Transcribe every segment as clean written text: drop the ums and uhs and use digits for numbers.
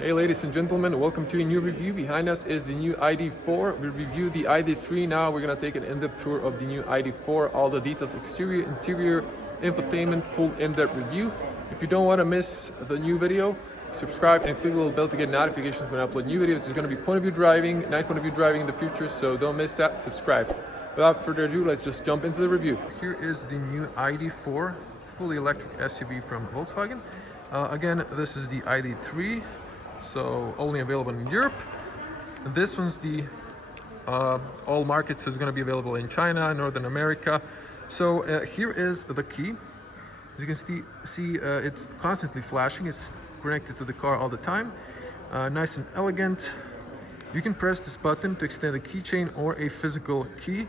Hey ladies and gentlemen, welcome to a new review. Behind us is the new ID4. We reviewed the ID3, now we're gonna take an in-depth tour of the new ID4, all the details, exterior, interior, infotainment, full in-depth review. If you don't want to miss the new video, subscribe and click the little bell to get notifications when I upload new videos. There's gonna be point of view driving, night point of view driving in the future, so don't miss that, subscribe. Without further ado, let's just jump into the review. Here is the new ID4, fully electric SUV from Volkswagen. Again, this is the ID3. So only available in Europe. This one's the all markets is going to be available in China, Northern America. So here is the key. As you can see, it's constantly flashing. It's connected to the car all the time. Nice and elegant. You can press this button to extend a keychain or a physical key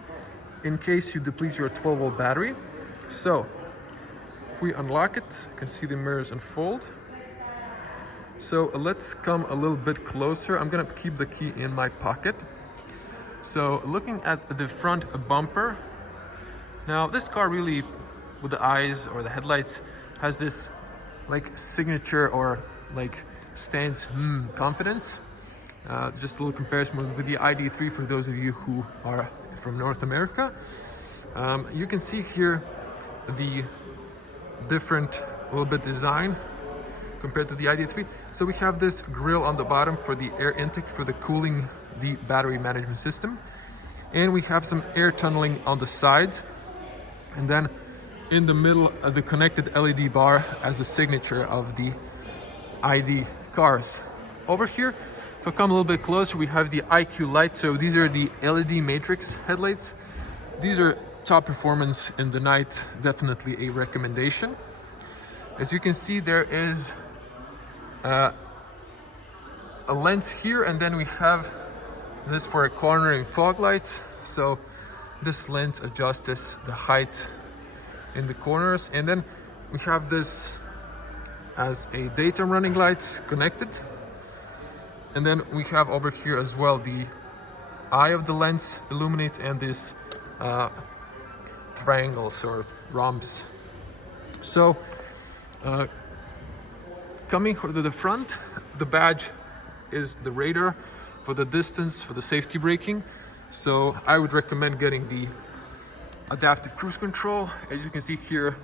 in case you deplete your 12-volt battery. So if we unlock it, you can see the mirrors unfold. So let's come a little bit closer. I'm gonna keep the key in my pocket. So looking at the front bumper, now this car really, with the eyes or the headlights, has this like signature or like stands confidence. Just a little comparison with the ID3 for those of you who are from North America. You can see here the different little bit design compared to the ID3. So we have this grill on the bottom for the air intake for the cooling the battery management system, and we have some air tunneling on the sides, and then in the middle of the connected LED bar as a signature of the ID cars. Over here, if I come a little bit closer, we have the IQ light. So these are the LED matrix headlights. These are top performance in the night, definitely a recommendation. As you can see, there is a lens here, and then we have this for a cornering fog lights. So this lens adjusts the height in the corners, and then we have this as a daytime running lights connected, and then we have over here as well the eye of the lens illuminates, and this triangles or rhombs. So coming to the front, the badge is the radar for the distance, for the safety braking. So I would recommend getting the adaptive cruise control. As you can see here,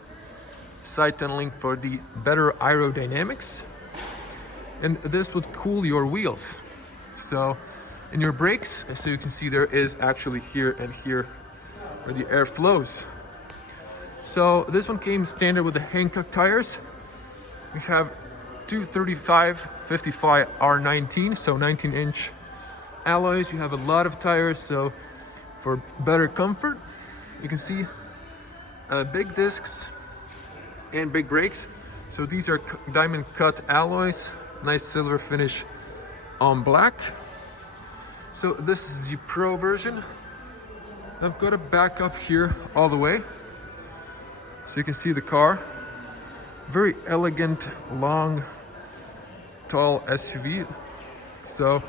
side tunneling for the better aerodynamics. And this would cool your wheels. So in your brakes, so you can see there is actually here and here where the air flows. So this one came standard with the Hankook tires. We have 235/55 R19, so 19-inch alloys. You have a lot of tires, so for better comfort. You can see big discs and big brakes. So these are diamond cut alloys, nice silver finish on black. So this is the Pro version. I've got a back up here all the way, so you can see the car. Very elegant, long, tall SUV. So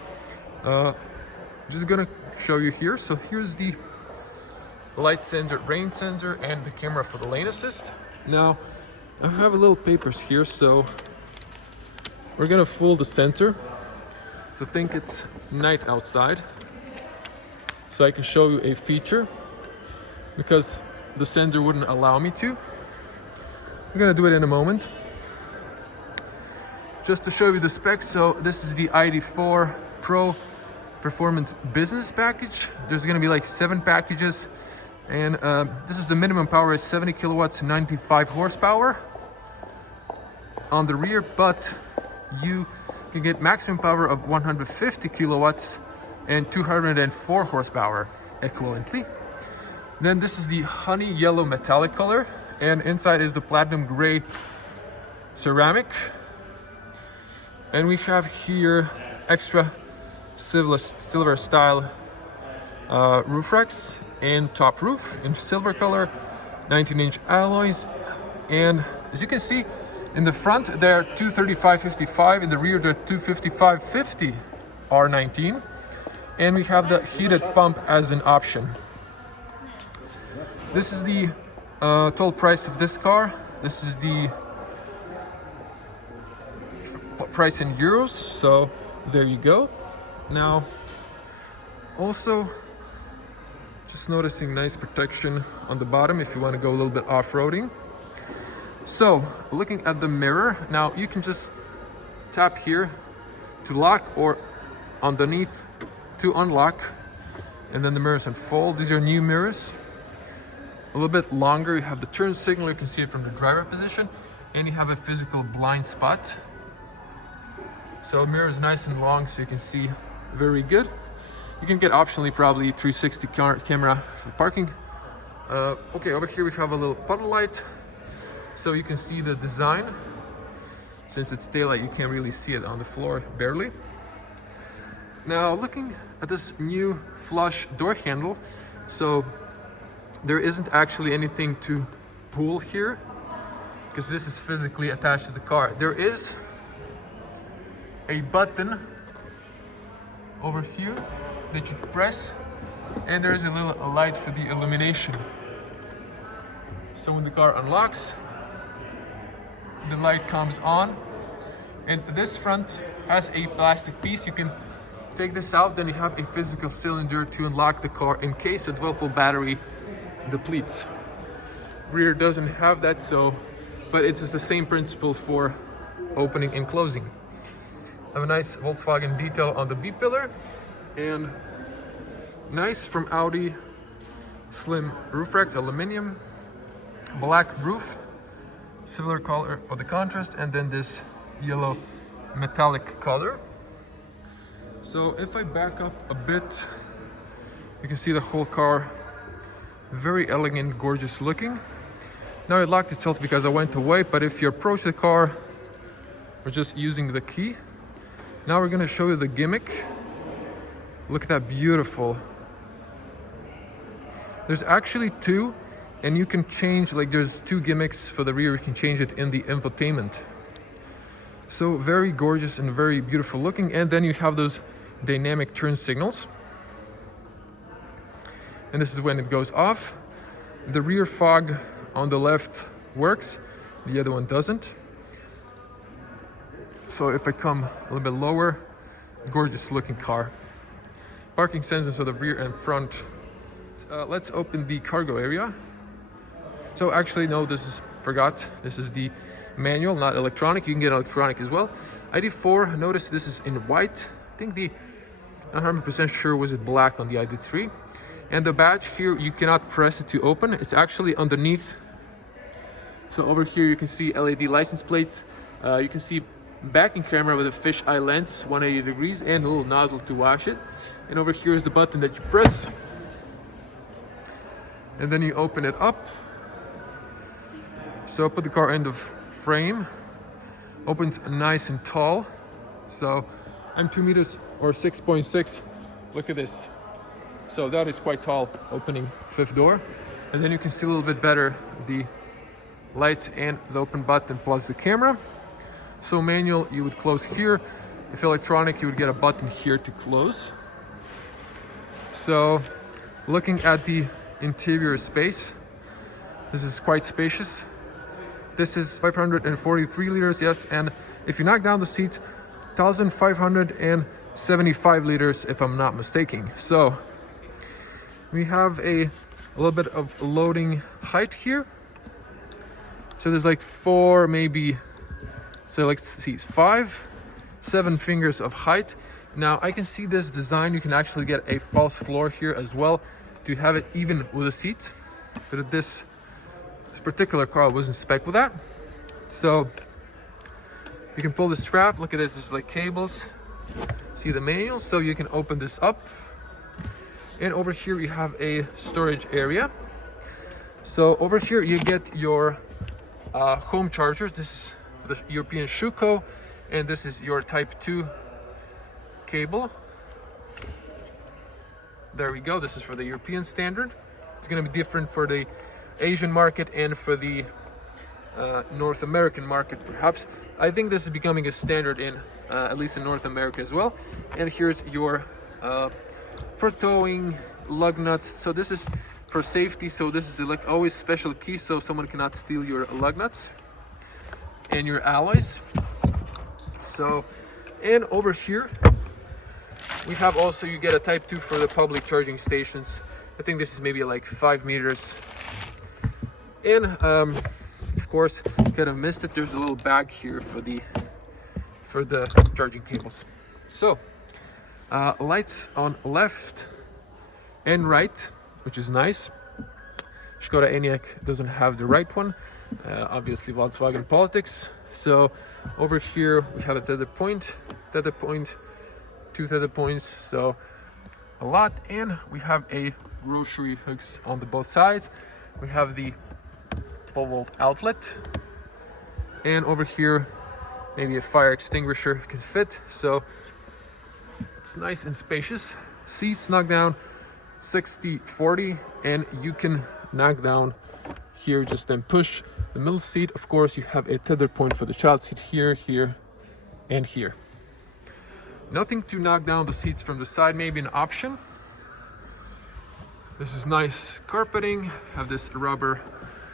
just gonna show you here. So here's the light sensor, rain sensor, and the camera for the lane assist. Now I have a little papers here, so we're gonna fold the sensor to think it's night outside, so I can show you a feature because the sensor wouldn't allow me to. We're gonna do it in a moment. Just to show you the specs, so this is the ID4 Pro Performance Business Package. There's gonna be like 7 packages, and this is the minimum power is 70 kilowatts, 95 horsepower on the rear, but you can get maximum power of 150 kilowatts and 204 horsepower equivalently. Then this is the honey yellow metallic color, and inside is the platinum gray ceramic. And we have here extra silver style roof racks and top roof in silver color, 19-inch alloys. And as you can see, in the front they're 235/55, in the rear they're 255/50 R19, and we have the heated pump as an option. This is the total price of this car. This is the price in euros, so there you go. Now, also, just noticing nice protection on the bottom if you want to go a little bit off-roading. So, looking at the mirror, now you can just tap here to lock or underneath to unlock, and then the mirrors unfold. These are new mirrors. A little bit longer, you have the turn signal, you can see it from the driver position, and you have a physical blind spot. So the mirror is nice and long, so you can see very good. You can get optionally probably 360 camera for parking. Okay, over here we have a little puddle light, so you can see the design. Since it's daylight, you can't really see it on the floor, barely. Now, looking at this new flush door handle, so there isn't actually anything to pull here, because this is physically attached to the car. There is a button over here that you press, and there is a little light for the illumination. So when the car unlocks, the light comes on, and this front has a plastic piece. You can take this out, then you have a physical cylinder to unlock the car in case a 12-volt battery depletes. Rear doesn't have that, so, but it's just the same principle for opening and closing. I have a nice Volkswagen detail on the B-pillar, and nice from Audi slim roof racks, aluminum, black roof, similar color for the contrast, and then this yellow metallic color. So if I back up a bit, you can see the whole car, very elegant, gorgeous looking. Now it locked itself because I went away, but if you approach the car, we're just using the key. Now we're gonna show you the gimmick. Look at that, beautiful. There's actually two, and you can change, like there's two gimmicks for the rear, you can change it in the infotainment. So very gorgeous and very beautiful looking. And then you have those dynamic turn signals. And this is when it goes off. The rear fog on the left works, the other one doesn't. So if I come a little bit lower, gorgeous looking car. Parking sensors for the rear and front. Let's open the cargo area. So actually, no, forgot. This is the manual, not electronic. You can get electronic as well. ID4, notice this is in white. I think not 100% sure was it black on the ID3. And the badge here, you cannot press it to open. It's actually underneath. So over here you can see LED license plates. You can see backing camera with a fisheye lens, 180 degrees, and a little nozzle to wash it. And over here is the button that you press. And then you open it up. So put the car end of frame. Opens nice and tall. So I'm 2 meters or 6.6. Look at this. So that is quite tall, opening fifth door. And then you can see a little bit better the lights and the open button plus the camera. So manual, you would close here. If electronic, you would get a button here to close. So looking at the interior space, this is quite spacious. This is 543 liters, yes, and if you knock down the seats, 1,575 liters, if I'm not mistaken. So we have a little bit of loading height here. So there's like 4, maybe, so like, see, 5, 7 fingers of height. Now I can see this design, you can actually get a false floor here as well to have it even with the seats. But this particular car wasn't spec with that. So you can pull the strap, look at this, there's like cables. See the manual, so you can open this up. And over here you have a storage area. So over here you get your home chargers. This is for the European Schuko, and this is your Type 2 cable. There we go, this is for the European standard. It's going to be different for the Asian market and for the North American market, perhaps. I think this is becoming a standard in at least in North America as well. And here's your for towing lug nuts. So this is for safety. So this is like always special key, so someone cannot steal your lug nuts and your alloys. So, and over here we have also, you get a type 2 for the public charging stations. I think this is maybe like 5 meters. And of course, kind of missed it, there's a little bag here for the charging cables. So lights on left and right, which is nice. Skoda Enyaq doesn't have the right one, obviously Volkswagen politics. So over here we have a tether point, two tether points, so a lot. And we have a grocery hooks on the both sides. We have the 12-volt outlet, and over here maybe a fire extinguisher can fit. So it's nice and spacious. Seats snug down 60-40, and you can knock down here, just then push the middle seat. Of course, you have a tether point for the child seat here, here, and here. Nothing to knock down the seats from the side, maybe an option. This is nice carpeting, have this rubber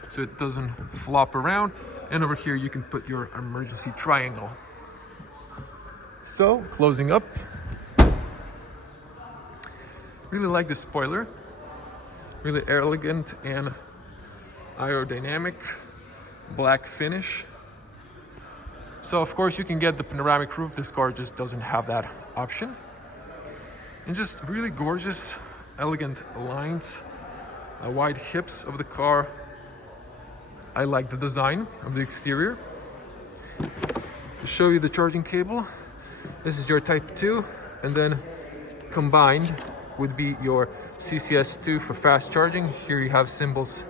so it doesn't flop around. And over here you can put your emergency triangle. So, closing up. Really like the spoiler. Really elegant and aerodynamic. Black finish. So of course you can get the panoramic roof. This car just doesn't have that option. And just really gorgeous, elegant lines. Wide hips of the car. I like the design of the exterior. To show you the charging cable, this is your type 2, and then combined would be your CCS2 for fast charging. Here you have symbols,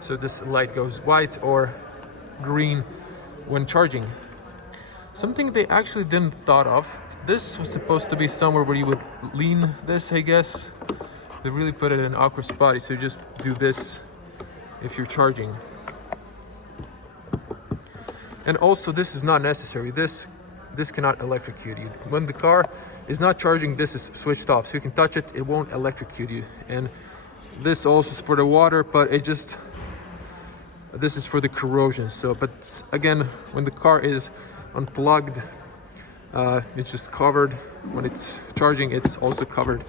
so this light goes white or green when charging. Something they actually didn't thought of. This was supposed to be somewhere where you would lean this, I guess. They really put it in an awkward spot, so you just do this if you're charging. And also, this is not necessary. This cannot electrocute you. When the car is not charging, this is switched off, so you can touch it, it won't electrocute you. And this also is for the water, but this is for the corrosion. So, but again, when the car is unplugged, it's just covered. When it's charging, it's also covered.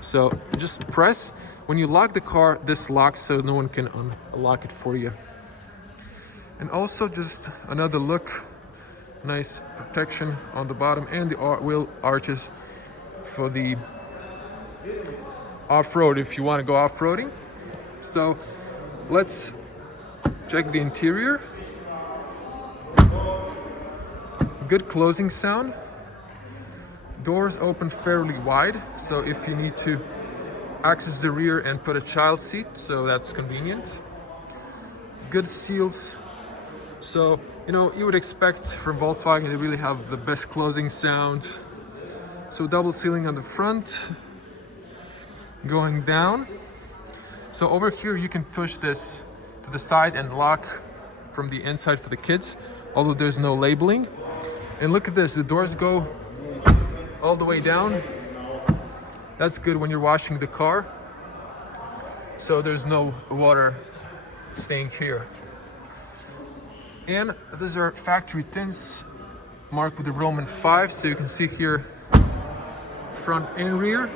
So just press. When you lock the car, this locks, so no one can unlock it for you. And also just another look, nice protection on the bottom, and the wheel arches for the off-road if you want to go off-roading. So let's check the interior. Good closing sound. Doors open fairly wide, so if you need to access the rear and put a child seat, so that's convenient. Good seals. So, you know, you would expect from Volkswagen they really have the best closing sound. So double sealing on the front, going down. So over here you can push this to the side and lock from the inside for the kids, although there's no labeling. And look at this, the doors go all the way down. That's good when you're washing the car, so there's no water staying here. And these are factory tints marked with the Roman 5, so you can see here front and rear.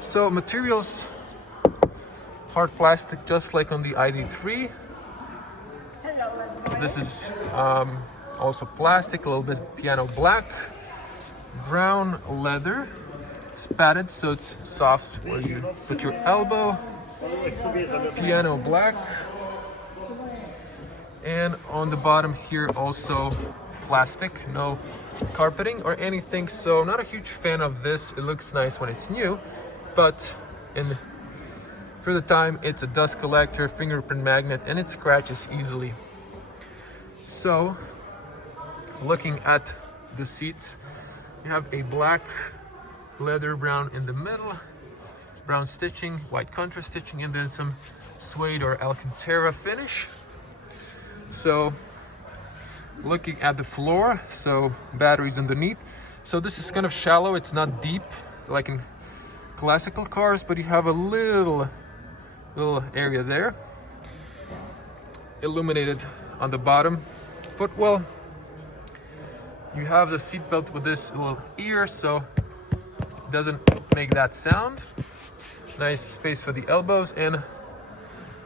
So materials, hard plastic, just like on the ID3. This is also plastic, a little bit piano black. Brown leather. It's padded, so it's soft where you put your elbow. Piano black. And on the bottom here also plastic, no carpeting or anything. So I'm not a huge fan of this. It looks nice when it's new, but for the time it's a dust collector, fingerprint magnet, and it scratches easily. So looking at the seats, you have a black leather brown in the middle, brown stitching, white contrast stitching, and then some suede or Alcantara finish. So looking at the floor, so batteries underneath. So this is kind of shallow, it's not deep like in classical cars, but you have a little area there. Illuminated on the bottom. footwell. You have the seat belt with this little ear, so it doesn't make that sound. Nice space for the elbows, and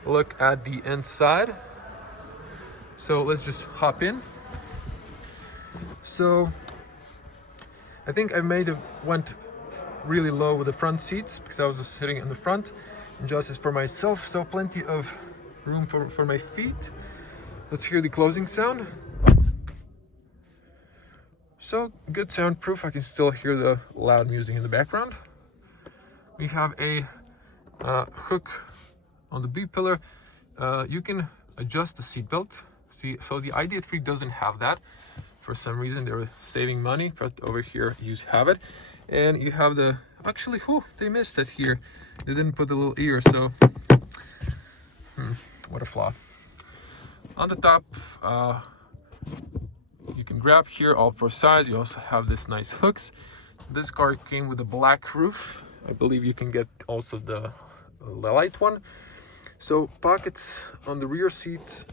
look at the inside. So let's just hop in. So I think I went really low with the front seats because I was just sitting in the front and just for myself, so plenty of room for my feet. Let's hear the closing sound. So good soundproof. I can still hear the loud music in the background. We have a hook on the B pillar. You can adjust the seat belt. See, so the ID3 doesn't have that. For some reason they were saving money, but over here you have it. And you have the, actually, they missed it here. They didn't put the little ear, so what a flaw. On the top, you can grab here all four sides. You also have this nice hooks. This car came with a black roof. I believe you can get also the light one. So pockets on the rear seats,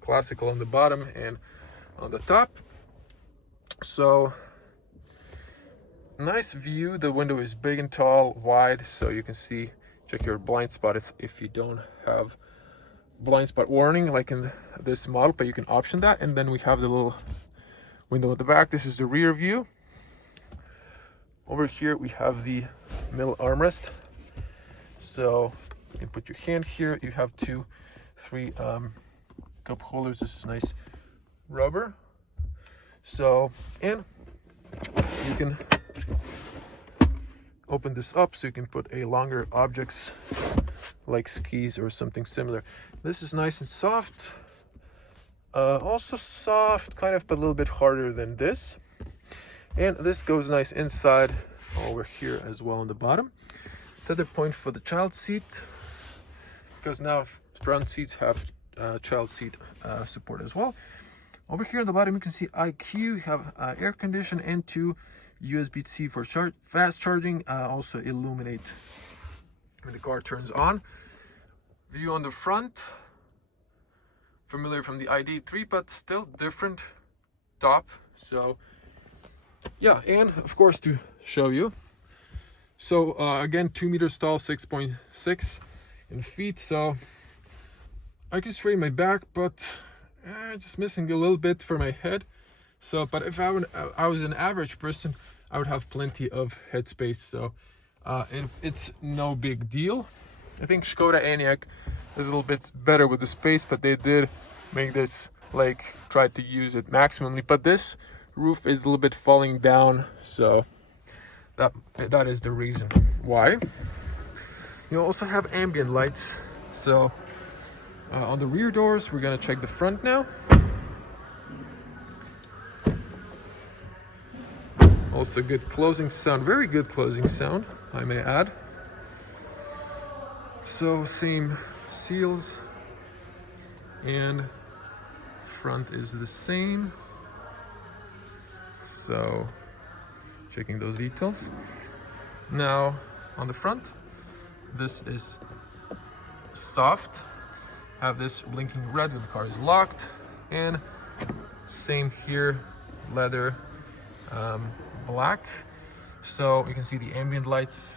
classical on the bottom and on the top. So nice view. The window is big and tall, wide, so you can see, check your blind spot if you don't have blind spot warning like in this model, but you can option that. And then we have the little window at the back. This is the rear view. Over here we have the middle armrest, so you can put your hand here. You have three cup holders. This is nice rubber. So, and you can open this up so you can put a longer objects like skis or something similar. This is nice and soft. Also soft, kind of, but a little bit harder than this. And this goes nice inside over here as well on the bottom. Tether point for the child seat, because now front seats have child seat support as well. Over here on the bottom you can see IQ. You have air condition and 2 USB-C for fast charging. Also illuminate when the car turns on. View on the front, familiar from the ID3, but still different top. So yeah, and of course to show you, so again 2 meters tall, 6.6 in feet. So I can straighten my back, but just missing a little bit for my head. So, but if I was an average person, I would have plenty of headspace. So it's no big deal. I think Skoda Enyaq is a little bit better with the space, but they did make this, like, try to use it maximally. But this roof is a little bit falling down, so that is the reason why. You also have ambient lights. So on the rear doors, we're gonna check the front now. Also good closing sound, very good closing sound, I may add. So same seals, and front is the same. So checking those details. Now on the front, this is soft. Have this blinking red when the car is locked, and same here, leather, black. So you can see the ambient lights.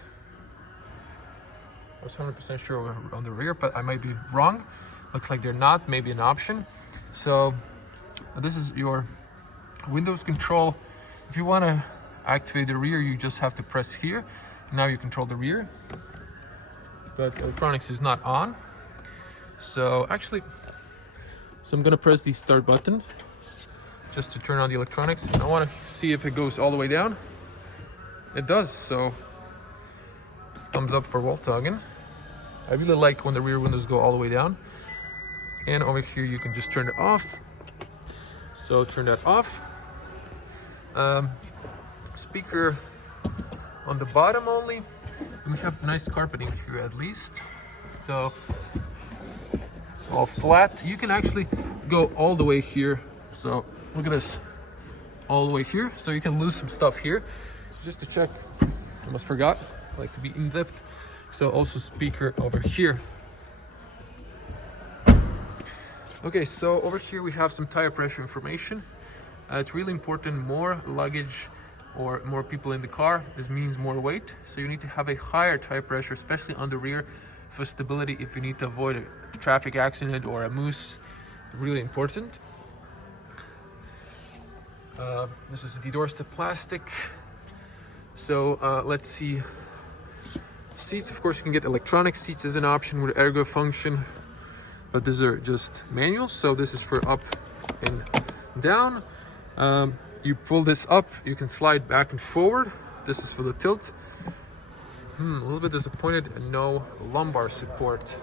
I was 100% sure on the rear, but I might be wrong. Looks like they're not, maybe an option. So this is your windows control. If you want to activate the rear, you just have to press here. Now you control the rear, but electronics is not on. So actually, I'm gonna press the start button just to turn on the electronics, and I want to see if it goes all the way down. It does, so thumbs up for Volkswagen. I really like when the rear windows go all the way down. And over here you can just turn it off. So turn that off. Speaker on the bottom only. We have nice carpeting here at least. So all flat. You can actually go all the way here. So look at this, all the way here. So you can lose some stuff here. Just to check, I almost forgot, I like to be in depth. So also speaker over here. Okay, so over here we have some tire pressure information. It's really important, more luggage or more people in the car, this means more weight. So you need to have a higher tire pressure, especially on the rear for stability if you need to avoid a traffic accident or a moose. Really important. This is the doors to plastic. So let's see. Seats, of course, you can get electronic seats as an option with ergo function, but these are just manual. So this is for up and down. You pull this up, you can slide back and forward. This is for the tilt. A little bit disappointed, no lumbar support.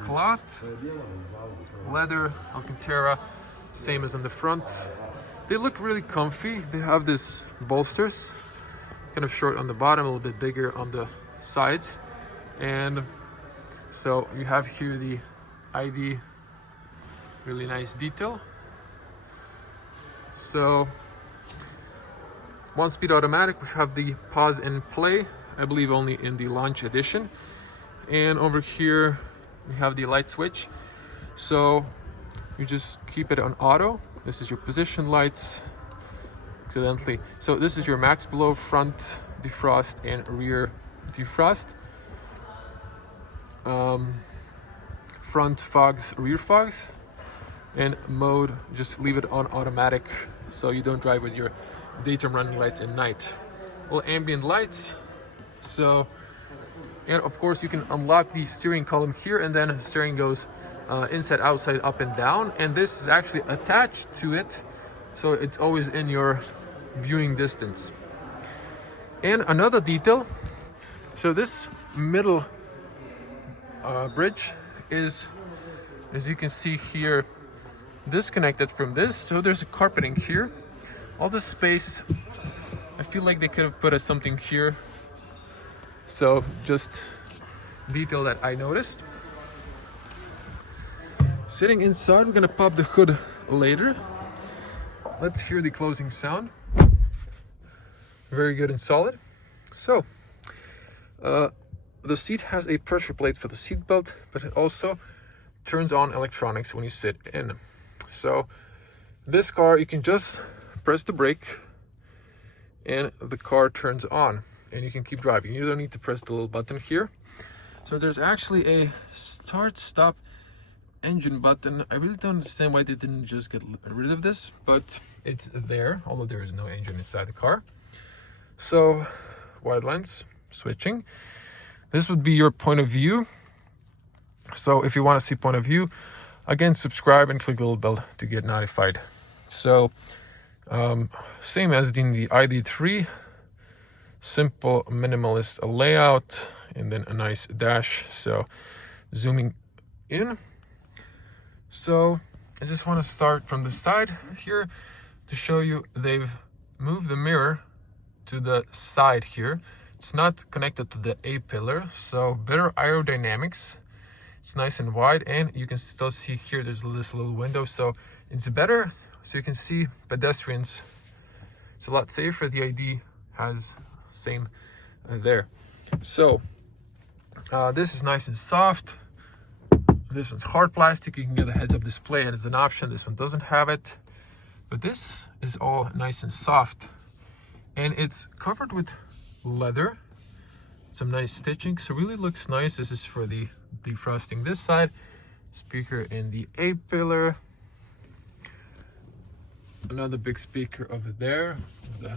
Cloth, leather, Alcantara, same as on the front. They look really comfy. They have this bolsters, kind of short on the bottom, a little bit bigger on the sides. And so you have here the ID, really nice detail. So 1-speed automatic, we have the pause and play, I believe only in the launch edition. And over here we have the light switch. So you just keep it on auto. This is your position lights, accidentally. So this is your max below, front defrost and rear defrost. Front fogs, rear fogs. And mode, just leave it on automatic so you don't drive with your daytime running lights at night. Well, ambient lights. So, and of course you can unlock the steering column here, and then steering goes inside, outside, up and down. And this is actually attached to it, so it's always in your viewing distance. And another detail, so this middle bridge is, as you can see here, disconnected from this, so there's a carpeting here. All the space, I feel like they could have put something here. So just detail that I noticed. Sitting inside, we're gonna pop the hood later. Let's hear the closing sound. Very good and solid. So the seat has a pressure plate for the seat belt, but it also turns on electronics when you sit in. So this car, you can just press the brake and the car turns on and you can keep driving. You don't need to press the little button here. So there's actually a start stop engine button. I really don't understand why they didn't just get rid of this, but it's there, although there is no engine inside the car. So wide lens switching. This would be your point of view. So if you want to see point of view, again, subscribe and click the little bell to get notified. So same as in the ID3, simple minimalist layout, and then a nice dash. So zooming in. So I just want to start from the side here to show you they've moved the mirror to the side here. It's not connected to the A-pillar, so better aerodynamics. It's nice and wide, and you can still see here there's this little window, so it's better so you can see pedestrians. It's a lot safer. The ID has same there. So this is nice and soft. This one's hard plastic. You can get a heads-up display as an option. This one doesn't have it, but this is all nice and soft, and it's covered with leather, some nice stitching, so really looks nice. This is for the defrosting this side. Speaker in the A-pillar, another big speaker over there, the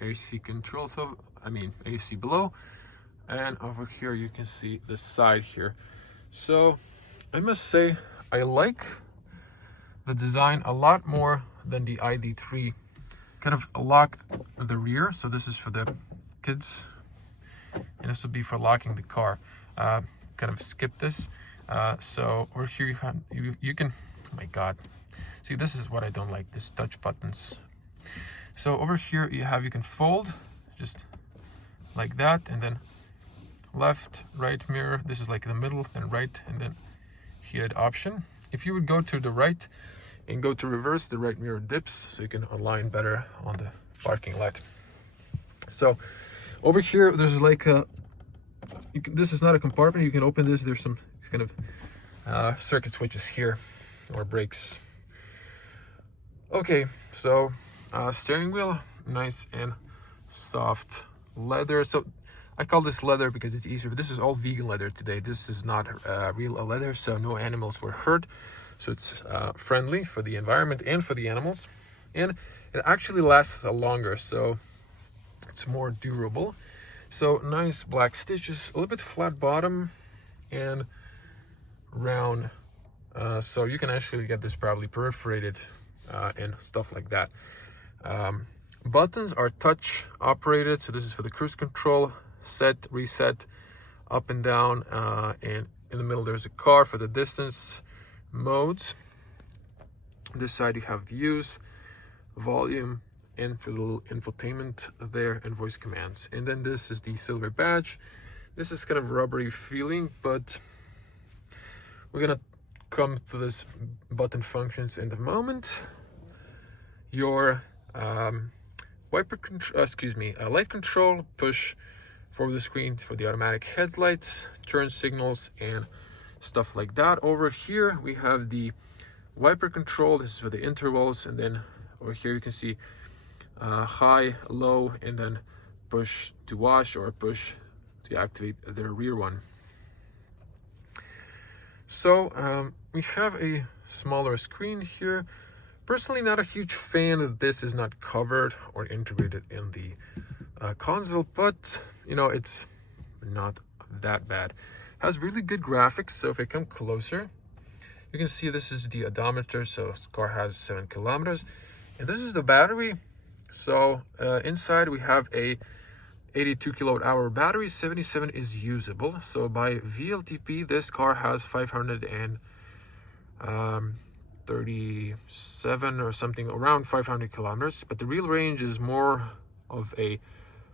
AC control, so I mean AC below, and over here you can see the side here. So I must say I like the design a lot more than the ID3. Kind of locked the rear, so this is for the kids, and this would be for locking the car. Kind of skip this. So over here you can, oh my god, see, this is what I don't like, this touch buttons. So over here you can fold just like that, and then left, right mirror. This is like the middle, then right, and then heated option. If you would go to the right and go to reverse, the right mirror dips, so you can align better on the parking lot. So over here there's like a, this is not a compartment. You can open this. There's some kind of circuit switches here, or brakes. Okay, so steering wheel, nice and soft leather. So I call this leather because it's easier, but this is all vegan leather today. This is not real leather, so no animals were hurt. So it's friendly for the environment and for the animals. And it actually lasts longer, so it's more durable. So nice black stitches, a little bit flat bottom and round. So you can actually get this probably perforated and stuff like that. Buttons are touch operated, so this is for the cruise control, set, reset, up and down, and in the middle there's a car for the distance modes. This side you have views, volume, and for the little infotainment there, and voice commands. And then this is the silver badge. This is kind of rubbery feeling, but we're gonna come to this button functions in a moment. Your light control, push for the screen for the automatic headlights, turn signals, and stuff like that. Over here we have the wiper control. This is for the intervals, and then over here you can see high, low, and then push to wash or push to activate the rear one. So we have a smaller screen here. Personally, not a huge fan that this is not covered or integrated in the console, but you know, it's not that bad. Has really good graphics. So if I come closer, you can see this is the odometer. So the car has 7 kilometers, and this is the battery. So inside we have a 82 kilowatt hour battery. 77 is usable. So by WLTP, this car has 537 or something, around 500 kilometers, but the real range is more of a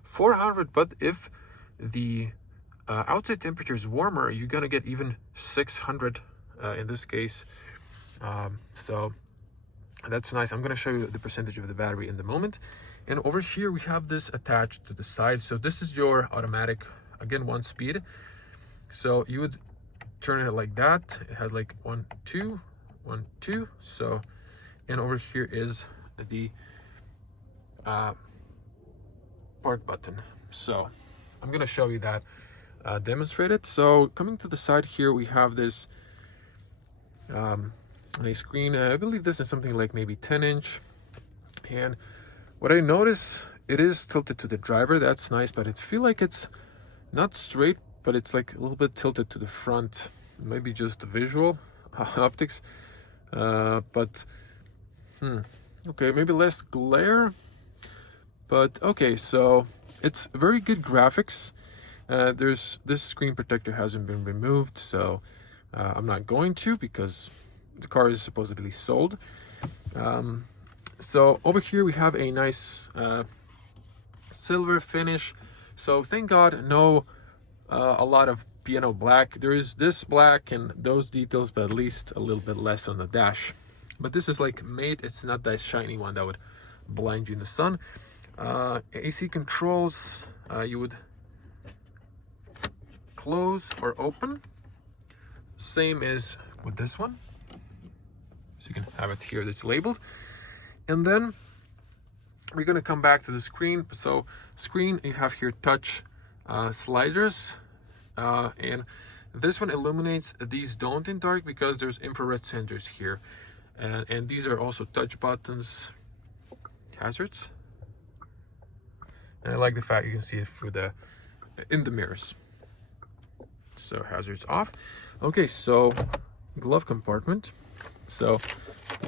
400. But if the outside temperature is warmer, you're gonna get even 600 in this case. So that's nice. I'm gonna show you the percentage of the battery in the moment. And over here we have this attached to the side. So this is your automatic, again, 1 speed. So you would turn it like that. It has like 1, 2, 1, 2. So, and over here is the park button. So I'm gonna show you that demonstrated. So coming to the side here, we have this a screen. I believe this is something like maybe 10-inch. And what I notice, it is tilted to the driver. That's nice, but I feel like it's not straight, but it's like a little bit tilted to the front. Maybe just the visual optics. But okay, maybe less glare. But okay, so it's very good graphics. There's this screen protector hasn't been removed, so I'm not going to, because the car is supposedly sold. So over here we have a nice silver finish. So thank God, no a lot of piano black. There is this black and those details, but at least a little bit less on the dash. But this is like matte. It's not that shiny one that would blind you in the sun. AC controls, you would close or open. Same as with this one. So you can have it here that's labeled. And then we're going to come back to the screen. So screen, you have here touch sliders, and this one illuminates. These don't in dark because there's infrared sensors here, and these are also touch buttons. Hazards, and I like the fact you can see it through in the mirrors. So hazards off. Okay, so glove compartment. So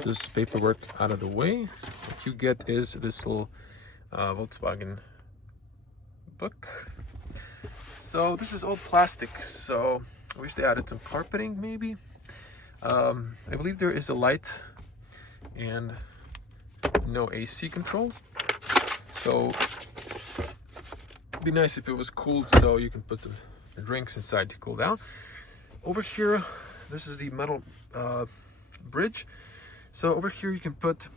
this paperwork out of the way. What you get is this little Volkswagen book. So this is all plastic, so I wish they added some carpeting maybe. I believe there is a light and no AC control. So it'd be nice if it was cooled, so you can put some drinks inside to cool down. Over here, this is the metal bridge. So over here you can put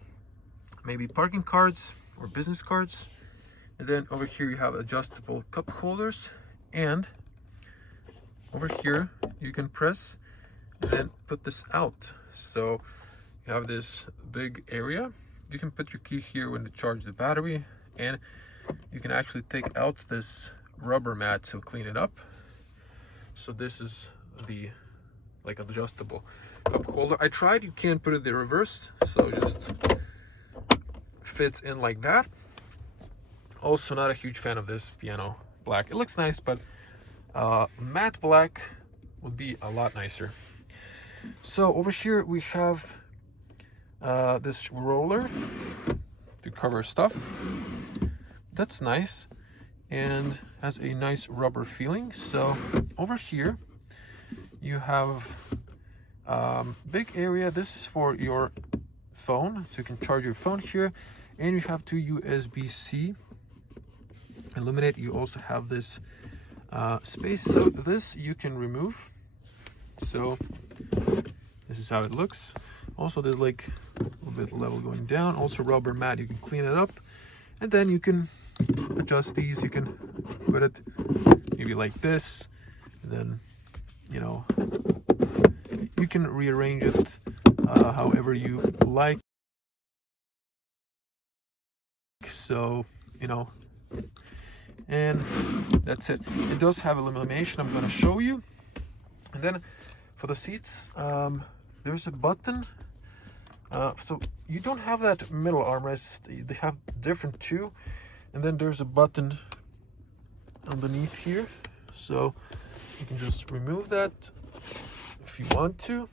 maybe parking cards or business cards, and then over here you have adjustable cup holders, and over here you can press and then put this out. So you have this big area. You can put your key here when to charge the battery, and you can actually take out this rubber mat to clean it up. So this is the like adjustable cup holder. I tried, you can't put it in reverse, so just fits in like that. Also not a huge fan of this piano black. It looks nice, but matte black would be a lot nicer. So over here we have this roller to cover stuff. That's nice and has a nice rubber feeling. So over here you have big area. This is for your phone, so you can charge your phone here, and you have two USB-C. Illuminate. You also have this space, so this you can remove. So this is how it looks. Also there's like a little bit level going down. Also rubber mat, you can clean it up, and then you can adjust these. You can put it maybe like this, and then you know you can rearrange it however you like. So you know, and that's it. It does have illumination, I'm going to show you. And then for the seats, there's a button. So you don't have that middle armrest, they have different too. And then there's a button underneath here, so you can just remove that if you want to,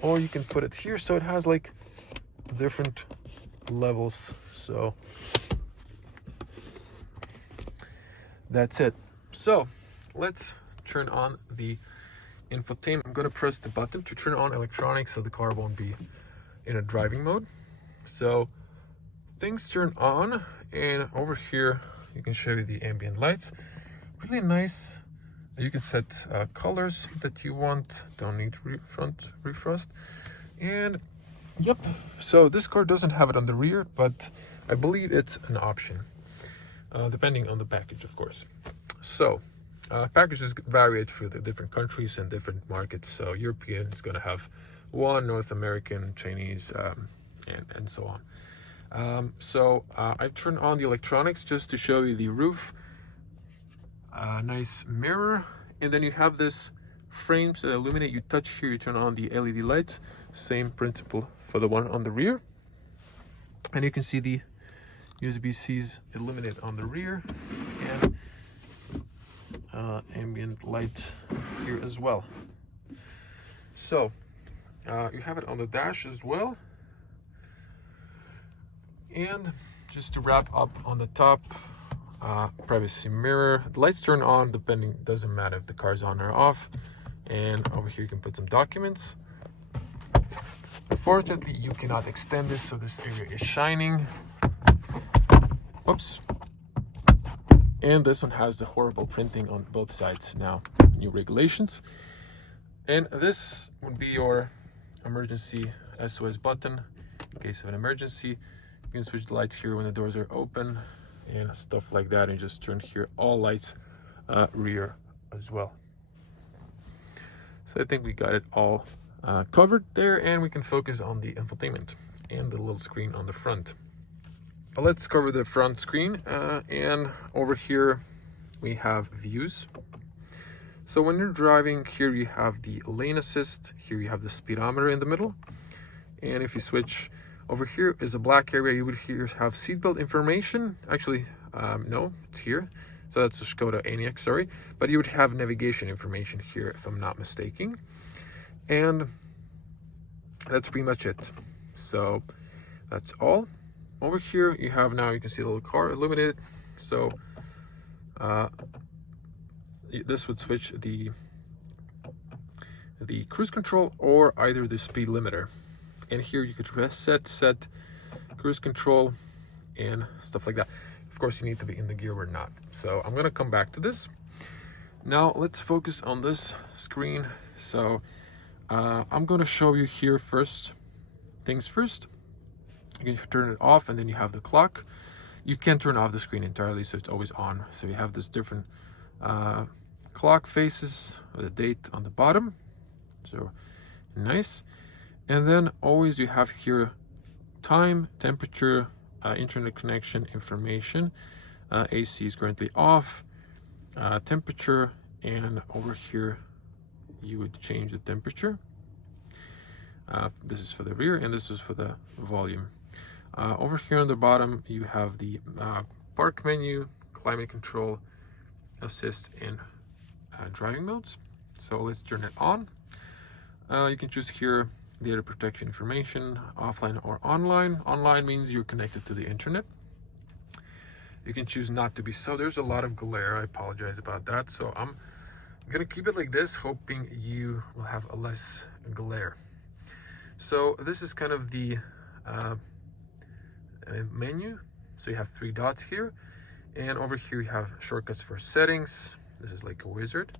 or you can put it here. So it has like different levels. So that's it. So let's turn on the infotainment. I'm going to press the button to turn on electronics so the car won't be in a driving mode. So things turn on, and over here you can show you the ambient lights. Really nice. You can set colors that you want. Don't need front refrost. And yep, so this car doesn't have it on the rear, but I believe it's an option, depending on the package, of course. So packages vary for the different countries and different markets. So European is going to have one, North American, Chinese, and so on. So I've turned on the electronics just to show you the roof. Nice mirror, and then you have this frames that illuminate. You touch here, you turn on the LED lights. Same principle for the one on the rear, and you can see the USB-Cs illuminate on the rear, and ambient light here as well. So you have it on the dash as well. And just to wrap up on the top, privacy mirror. The lights turn on depending, doesn't matter if the car's on or off. And over here you can put some documents. Unfortunately, you cannot extend this, so this area is shining. Oops. And this one has the horrible printing on both sides now, new regulations. And this would be your emergency SOS button in case of an emergency. You can switch the lights here when the doors are open and stuff like that, and just turn here all lights rear as well. So I think we got it all covered there, and we can focus on the infotainment and the little screen on the front. But let's cover the front screen, and over here we have views. So when you're driving, here you have the lane assist, here you have the speedometer in the middle, and if you switch over here is a black area, you would here have seatbelt information. Actually, no, it's here. So that's a Skoda Enyaq, sorry. But you would have navigation information here, if I'm not mistaken. And that's pretty much it. So that's all. Over here you have, now you can see the little car illuminated. So this would switch the cruise control or either the speed limiter. And here you could set cruise control and stuff like that. Of course, you need to be in the gear or not. So I'm gonna come back to this. Now let's focus on this screen. So I'm gonna show you here first things first. You can turn it off, and then you have the clock. You can turn off the screen entirely, so it's always on. So you have this different clock faces with a date on the bottom. So nice. And then always you have here time, temperature, internet connection information. AC is currently off, temperature, and over here you would change the temperature. This is for the rear and this is for the volume. Over here on the bottom you have the park menu, climate control, assist, and driving modes. So let's turn it on. You can choose here data protection information, offline or online. Online means you're connected to the internet. You can choose not to be, so there's a lot of glare, I apologize about that. So I'm gonna keep it like this, hoping you will have a less glare. So this is kind of the menu. So you have 3 dots here, and over here you have shortcuts for settings. This is like a wizard.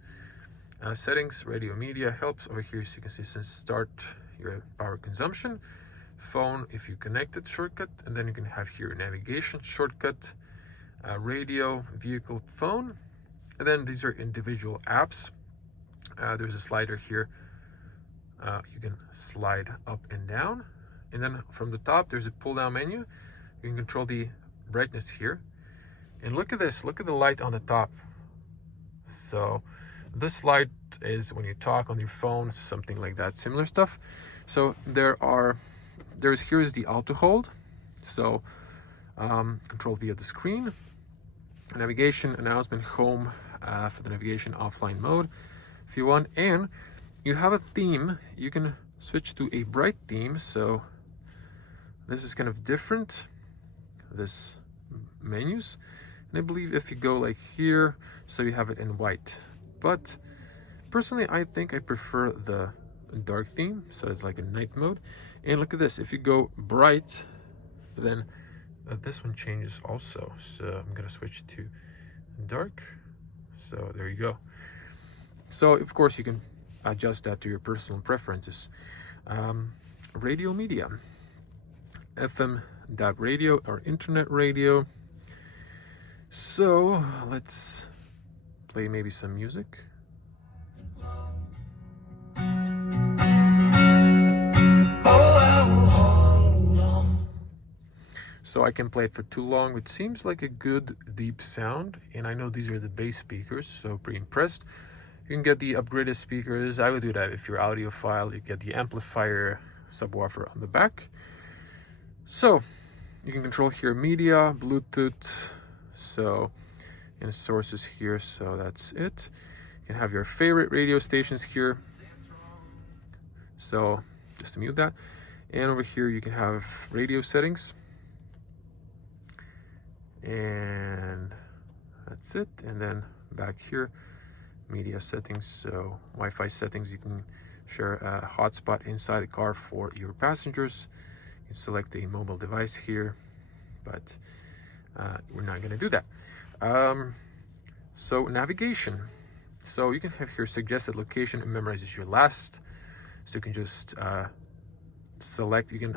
Settings, radio, media, helps. Over here so you can see since start your power consumption, phone if you connected shortcut, and then you can have here navigation shortcut, radio, vehicle, phone, and then these are individual apps. There's a slider here. You can slide up and down, and then from the top there's a pull down menu. You can control the brightness here, and look at this, look at the light on the top. So this light is when you talk on your phone, something like that, similar stuff. So here's the auto hold, so control via the screen, navigation, announcement, home, for the navigation, offline mode if you want, and you have a theme. You can switch to a bright theme, so this is kind of different, this menus, and I believe if you go like here, so you have it in white. But personally I think I prefer the dark theme, so it's like a night mode. And look at this, if you go bright, then this one changes also. So I'm gonna switch to dark, so there you go. So of course you can adjust that to your personal preferences. Radio media, FM radio or internet radio. So let's play maybe some music. So I can play it for too long. It seems like a good deep sound, and I know these are the bass speakers, so pretty impressed. You can get the upgraded speakers. I would do that if you're audiophile. You get the amplifier subwoofer on the back. So you can control here media, Bluetooth, so and sources here, so that's it. You can have your favorite radio stations here, so just to mute that. And over here you can have radio settings, and that's it. And then back here, media settings, so Wi-Fi settings. You can share a hotspot inside the car for your passengers. You select a mobile device here, but we're not going to do that. So navigation, so you can have here suggested location. It memorizes your last, so you can just select, you can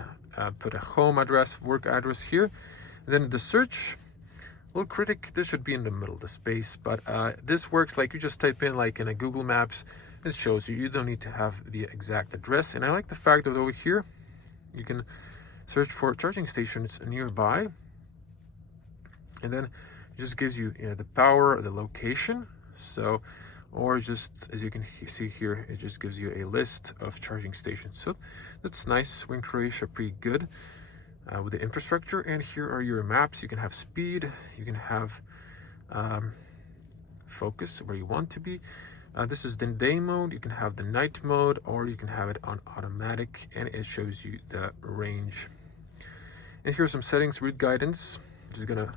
put a home address, work address here. And then the search, little critic, this should be in the middle of the space, but this works like you just type in like in a Google Maps, it shows you, you don't need to have the exact address. And I like the fact that over here you can search for charging stations nearby, and then it just gives you, the power, the location. So, or just as you can see here, it just gives you a list of charging stations. So that's nice. We're in Croatia, pretty good with the infrastructure. And here are your maps. You can have speed, you can have focus where you want to be. This is the day mode. You can have the night mode, or you can have it on automatic, and it shows you the range. And here's some settings, route guidance. Just gonna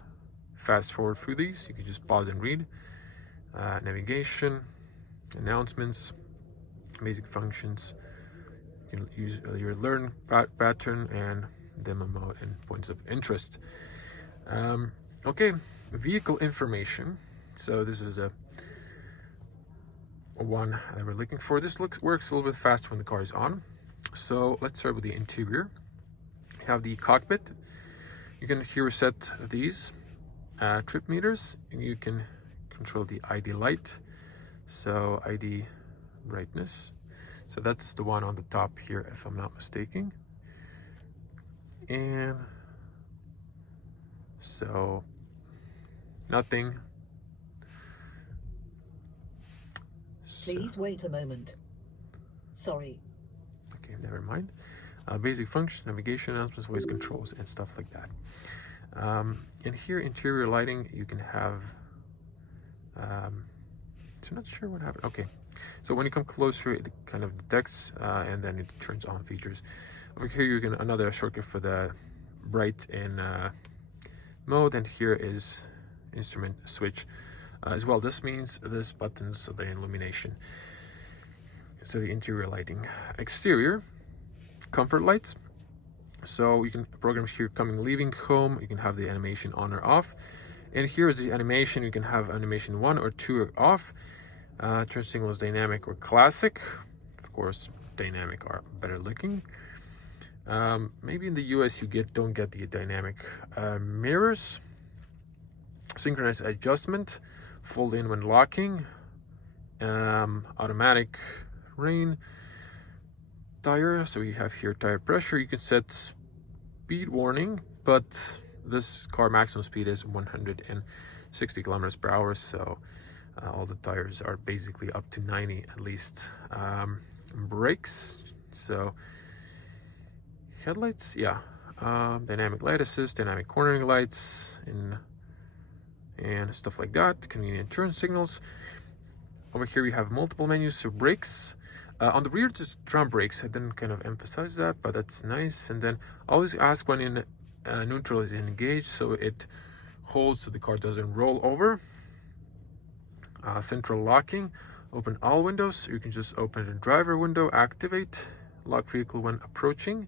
fast forward through these. You can just pause and read. Navigation, announcements, basic functions. You can use your learn pattern and demo mode and points of interest. Okay, vehicle information. So this is a one that we're looking for. This works a little bit faster when the car is on. So let's start with the interior. You have the cockpit. You can here set these trip meters, and you can control the ID light, so ID brightness. So that's the one on the top here, if I'm not mistaken. And so nothing. Please wait a moment. Sorry. Okay, never mind. Basic functions, navigation, announcements, voice controls, and stuff like that. And here, interior lighting, you can have. So I'm not sure what happened. Okay, so when you come closer, it kind of detects, and then it turns on features. Over here, you can another shortcut for the bright in mode, and here is instrument switch as well. This means this buttons, so the illumination. So the interior lighting. Exterior, comfort lights. So you can program here coming, leaving home. You can have the animation on or off. And here is the animation. You can have animation 1 or 2 off. Turn signals dynamic or classic. Of course, dynamic are better looking. Maybe in the US you don't get the dynamic mirrors. Synchronized adjustment, fold in when locking. Automatic rain. Tire, so you have here tire pressure. You can set speed warning, but this car maximum speed is 160 kilometers per hour, so all the tires are basically up to 90 at least. Brakes, so headlights, yeah. Dynamic light assist, dynamic cornering lights, and stuff like that. Convenient turn signals. Over here we have multiple menus, so brakes. On the rear, just drum brakes. I didn't kind of emphasize that, but that's nice. And then always ask when in neutral is engaged, so it holds so the car doesn't roll over. Central locking, open all windows. You can just open the driver window, activate, lock vehicle when approaching.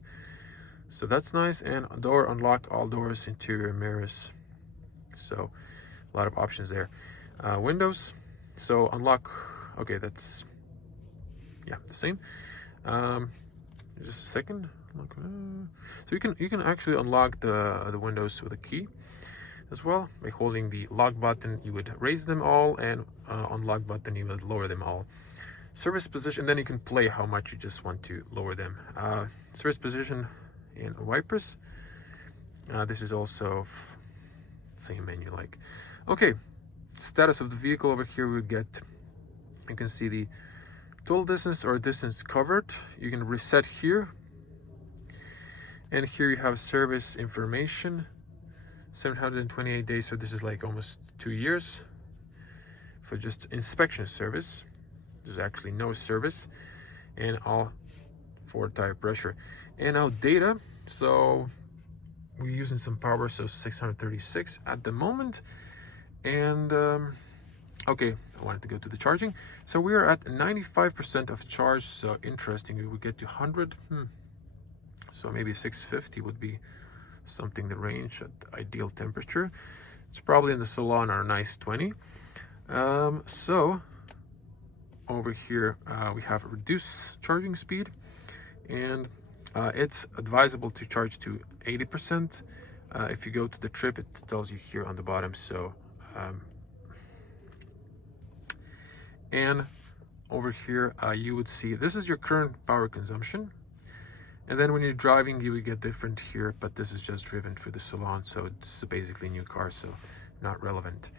So that's nice. And door unlock all doors, interior mirrors. So a lot of options there. Windows, so unlock. Okay, that's the same. Just a second. So you can actually unlock the windows with a key as well. By holding the lock button, you would raise them all, and unlock button, you would lower them all. Service position, then you can play how much you just want to lower them. Service position and wipers. This is also same menu like. Okay, status of the vehicle. Over here we get, you can see the total distance or distance covered. You can reset here, and here you have service information, 728 days, so this is like almost 2 years for just inspection service. There's actually no service, and all for tire pressure. And now data, so we're using some power, so 636 at the moment. And okay, I wanted to go to the charging. So we are at 95% of charge, so interesting. We would get to 100. So maybe 650 would be something the range at ideal temperature. It's probably in the salon or nice 20. So over here we have reduced charging speed, and it's advisable to charge to 80%. If you go to the trip, it tells you here on the bottom. So and over here you would see this is your current power consumption, and then when you're driving you would get different here, but this is just driven through the salon, so it's basically a new car, so not relevant.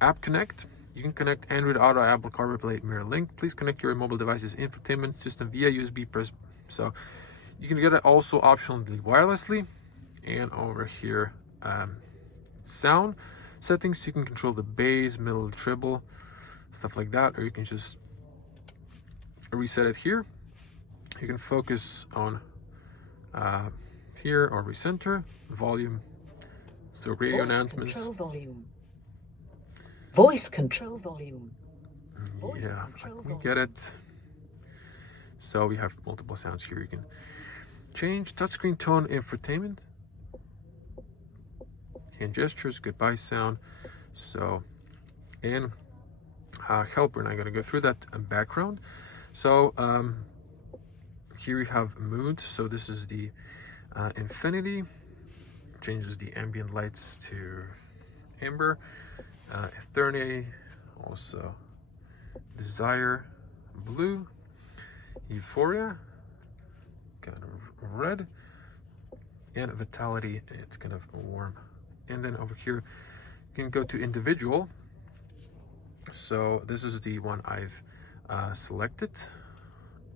App Connect, you can connect Android Auto, Apple CarPlay, Mirror Link. Please connect your mobile device's infotainment system via USB press. So you can get it also optionally wirelessly. And over here, sound settings, you can control the bass, middle, treble, stuff like that, or you can just reset it here. You can focus on here or recenter, volume, so radio announcements. Control volume. Voice control volume. Voice Yeah, control we get it. So we have multiple sounds here. You can change touchscreen tone, infotainment, hand gestures, goodbye sound. So, and help, we're not going to go through that. Background. So here we have mood. So this is the infinity, changes the ambient lights to amber. Eternity, also desire, blue. Euphoria, kind of red, and Vitality, it's kind of warm. And then over here you can go to individual. So this is the one I've selected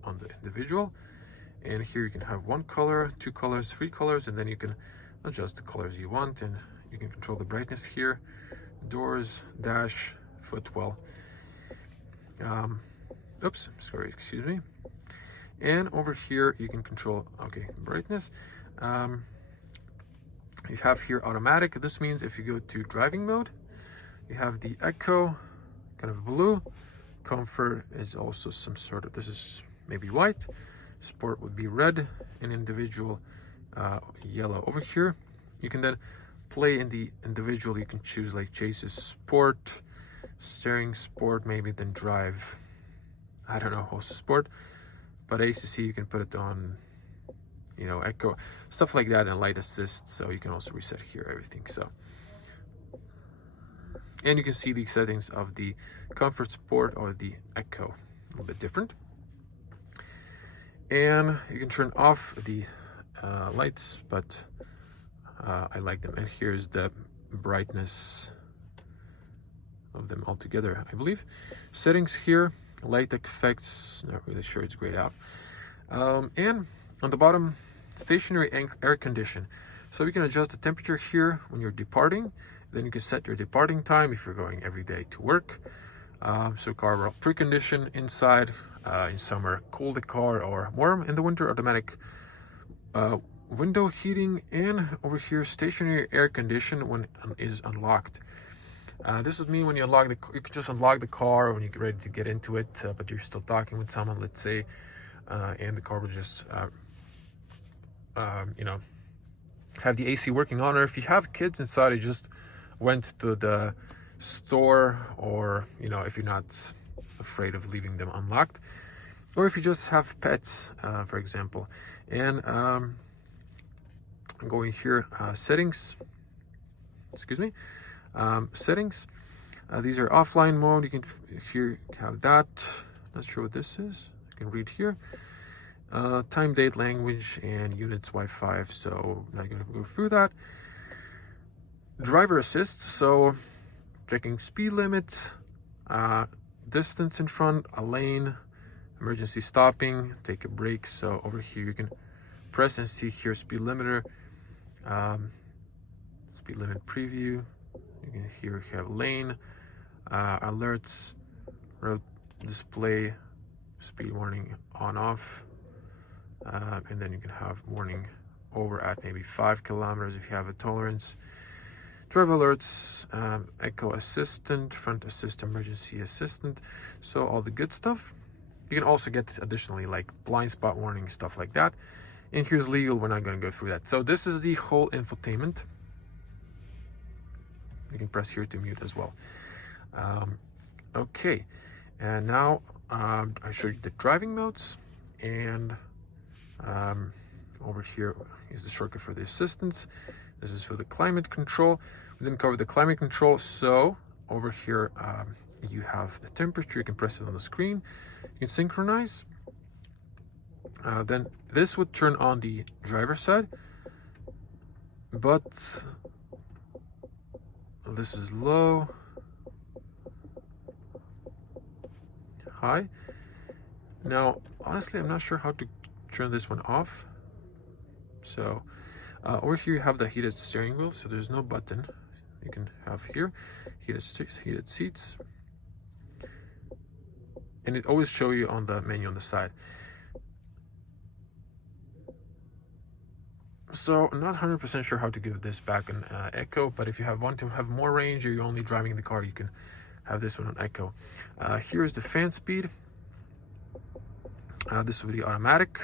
on the individual, and here you can have 1 color, 2 colors, 3 colors, and then you can adjust the colors you want, and you can control the brightness here, doors, dash, footwell. Oops, sorry, excuse me. And over here you can control, okay, brightness. You have here automatic. This means if you go to driving mode, you have the echo, kind of blue. Comfort is also some sort of, this is maybe white. Sport would be red, and individual yellow. Over here you can then play in the individual. You can choose like Chase's sport, steering sport, maybe then drive, I don't know, also sport. But ACC you can put it on, you know, echo, stuff like that, and light assist. So you can also reset here everything. So, and you can see the settings of the comfort, sport, or the echo, a little bit different. And you can turn off the lights, but I like them. And here's the brightness of them all together, I believe. Settings here, light effects, not really sure it's grayed out. And on the bottom, stationary air condition. So you can adjust the temperature here when you're departing. Then you can set your departing time if you're going every day to work. So car will precondition inside. In summer, cool the car, or warm in the winter, automatic window heating. And over here, stationary air condition when is unlocked. This would mean when you unlock the, you can just unlock the car when you get ready to get into it, but you're still talking with someone, let's say, and the car will just, you know, have the AC working on. Or if you have kids inside, you just went to the store, or, you know, if you're not afraid of leaving them unlocked, or if you just have pets, for example. And going here, settings, excuse me, settings. These are offline mode. You can here have that. Not sure what this is. You can read here. Time, date, language, and units Wi-Fi. So I'm not going to go through that. Driver assist. So checking speed limits, distance in front, a lane, emergency stopping, take a break. So over here you can press and see here speed limiter, speed limit preview. You can here have lane, alerts, road display, speed warning on off, and then you can have warning over at maybe 5 kilometers if you have a tolerance. Driver alerts, echo assistant, front assist, emergency assistant, so all the good stuff. You can also get additionally like blind spot warning, stuff like that. And here's legal, we're not going to go through that. So this is the whole infotainment. You can press here to mute as well. Okay, and now I showed you the driving modes, and over here is the shortcut for the assistance. This is for the climate control. We didn't cover the climate control, so over here you have the temperature. You can press it on the screen. You can synchronize. Then this would turn on the driver's side, but this is low, high. Now, honestly, I'm not sure how to turn this one off. So over here you have the heated steering wheel, so there's no button. You can have here heated seats, and it always show you on the menu on the side. So I'm not 100% sure how to give this back an echo, but if you want to have more range, or you're only driving the car, you can have this one on echo. Here's the fan speed. This will be automatic.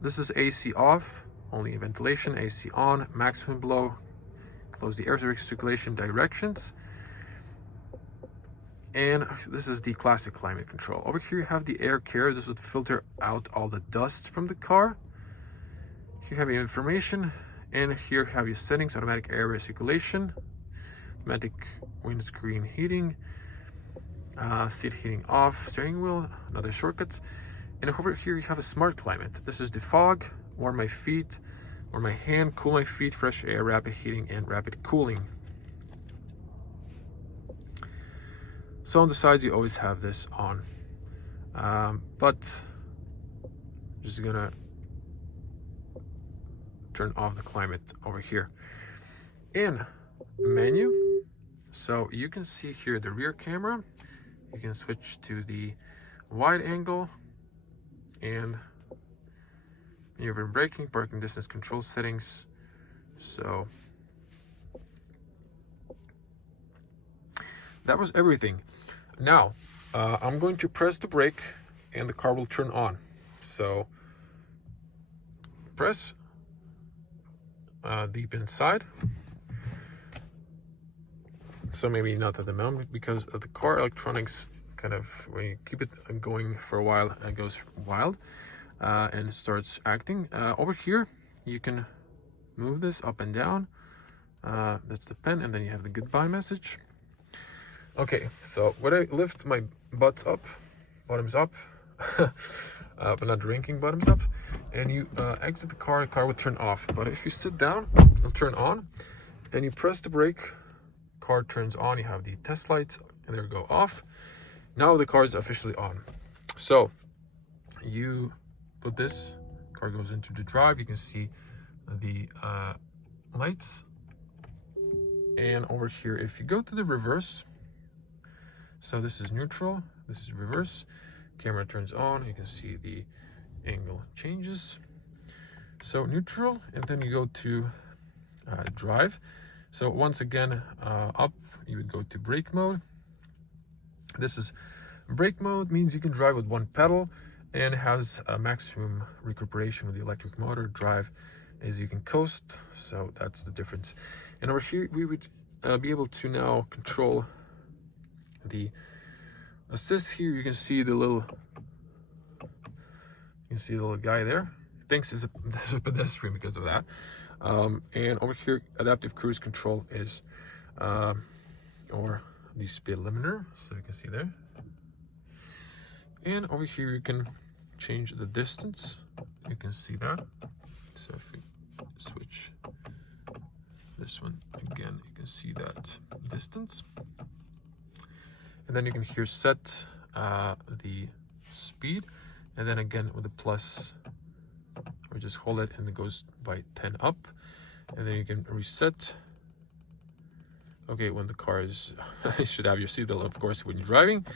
This is AC off, only ventilation. AC on, maximum blow, close the air circulation directions. And this is the classic climate control. Over here you have the air care. This would filter out all the dust from the car. Here you have your information, and here you have your settings: automatic air recirculation, automatic windscreen heating, seat heating off, steering wheel, another shortcuts. And over here you have a smart climate. This is the fog, warm my feet, or my hand, cool my feet, fresh air, rapid heating, and rapid cooling. So on the sides you always have this on, but I'm just gonna turn off the climate over here. In menu, so you can see here the rear camera. You can switch to the wide angle and maneuver and braking, parking distance control settings. So that was everything. Now I'm going to press the brake and the car will turn on. So press deep inside. So maybe not at the moment because of the car electronics kind of, when you keep it going for a while, it goes wild and starts acting. Over here you can move this up and down. That's the pen, and then you have the goodbye message. Okay, so when I lift my bottoms up, but not drinking, bottoms up, and you exit the car will turn off. But if you sit down, it'll turn on, and you press the brake, car turns on. You have the test lights, and they go off. Now the car is officially on. So you put this, car goes into the drive. You can see the lights, and over here, if you go to the reverse, so this is neutral, this is reverse, camera turns on, you can see the angle changes. So neutral, and then you go to drive. So once again, up, you would go to brake mode. This is brake mode, means you can drive with one pedal and has a maximum recuperation with the electric motor. Drive is you can coast, so that's the difference. And over here, we would be able to now control the assist. Here you can see the little guy there. Thinks is a pedestrian because of that. And over here, adaptive cruise control is or the speed limiter, so you can see there. And over here you can change the distance, you can see that. So if you switch this one again, you can see that distance. And then you can here set the speed, and then again with the plus, or just hold it and it goes by 10 up, and then you can reset. Okay, when the car is, you should have your seatbelt, of course, when you're driving.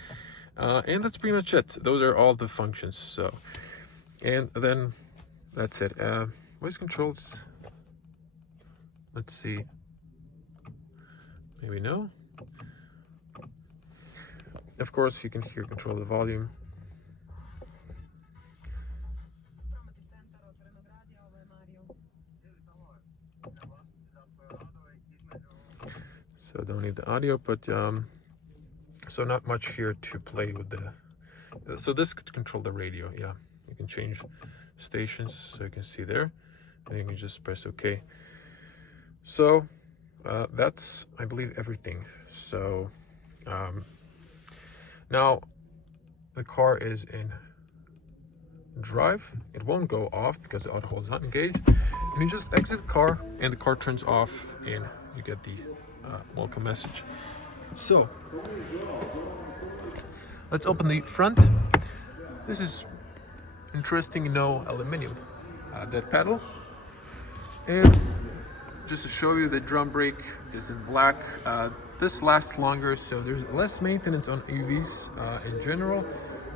And that's pretty much it. Those are all the functions. So, and then that's it. Voice controls. Let's see. Maybe no. Of course, you can here control the volume. So don't need the audio, but so not much here to play with the. So this could control the radio. Yeah, you can change stations, so you can see there, and you can just press OK. So that's, I believe, everything. So now the car is in drive. It won't go off because the auto hold is not engaged. And you just exit the car, and the car turns off, and you get the welcome message. So let's open the front. This is interesting, no aluminum. That pedal, and just to show you, the drum brake is in black. This lasts longer, so there's less maintenance on EVs in general.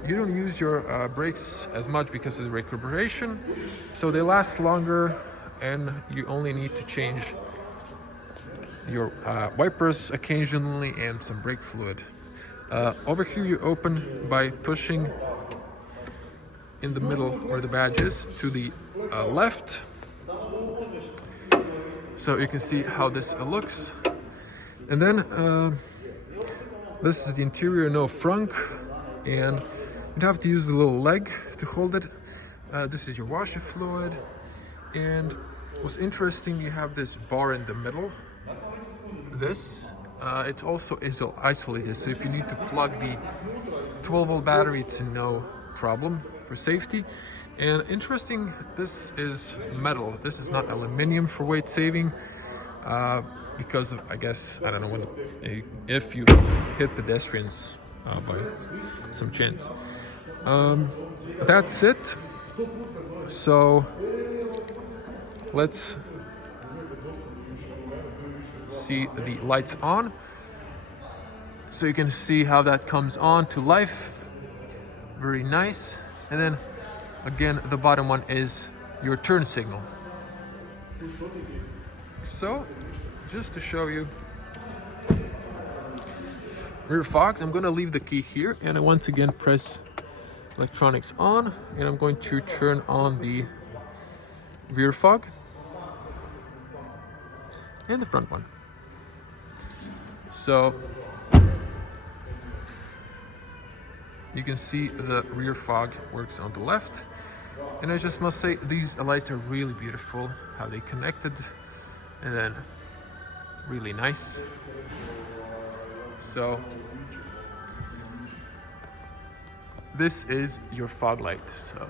You don't use your brakes as much because of the recuperation, so they last longer, and you only need to change your wipers occasionally and some brake fluid. Over here you open by pushing in the middle where the badge is to the left, so you can see how this looks. And then this is the interior, no frunk, and you'd have to use the little leg to hold it. This is your washer fluid, and what's interesting, you have this bar in the middle. This it's also isolated, so if you need to plug the 12-volt battery, it's no problem. for safety. And interesting, this is metal. This is not aluminum for weight saving, because of, I guess, I don't know, when if you hit pedestrians by some chance. That's it. So let's see the lights on, so you can see how that comes on to life. Very nice. And then again, the bottom one is your turn signal. So just to show you rear fogs, I'm going to leave the key here, and I once again press electronics on, and I'm going to turn on the rear fog and the front one. So you can see the rear fog works on the left, and I just must say these lights are really beautiful, how they connected, and then really nice. So this is your fog light. So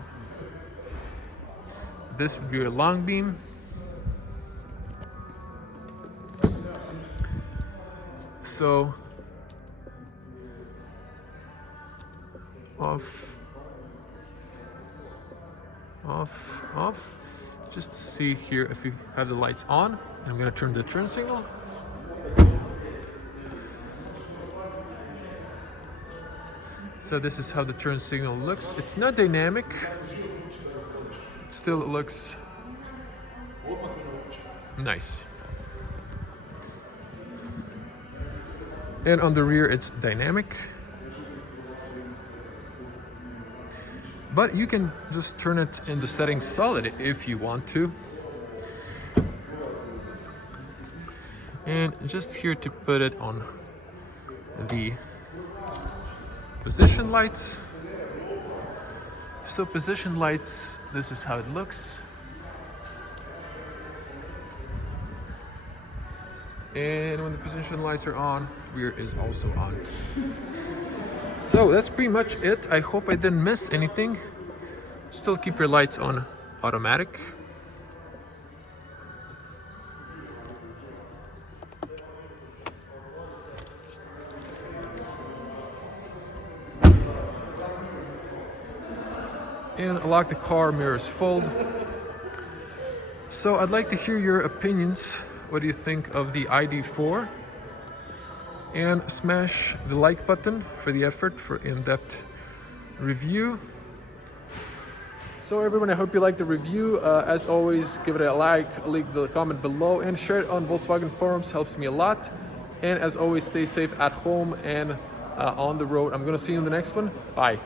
this would be your long beam. So off, off, off. Just to see here if you have the lights on. I'm going to turn the turn signal. So this is how the turn signal looks. It's not dynamic. It still looks nice. And on the rear it's dynamic. But you can just turn it in the settings solid if you want to. And just here to put it on the position lights. So position lights, this is how it looks. And when the position lights are on, rear is also on. So that's pretty much it. I hope I didn't miss anything. Still keep your lights on automatic. And lock the car, mirrors fold. So I'd like to hear your opinions. What do you think of the ID4? And smash the like button for the effort for in-depth review. So everyone, I hope you liked the review. As always, give it a like, leave the comment below, and share it on Volkswagen forums, helps me a lot. And as always, stay safe at home and on the road. I'm gonna see you in the next one. Bye.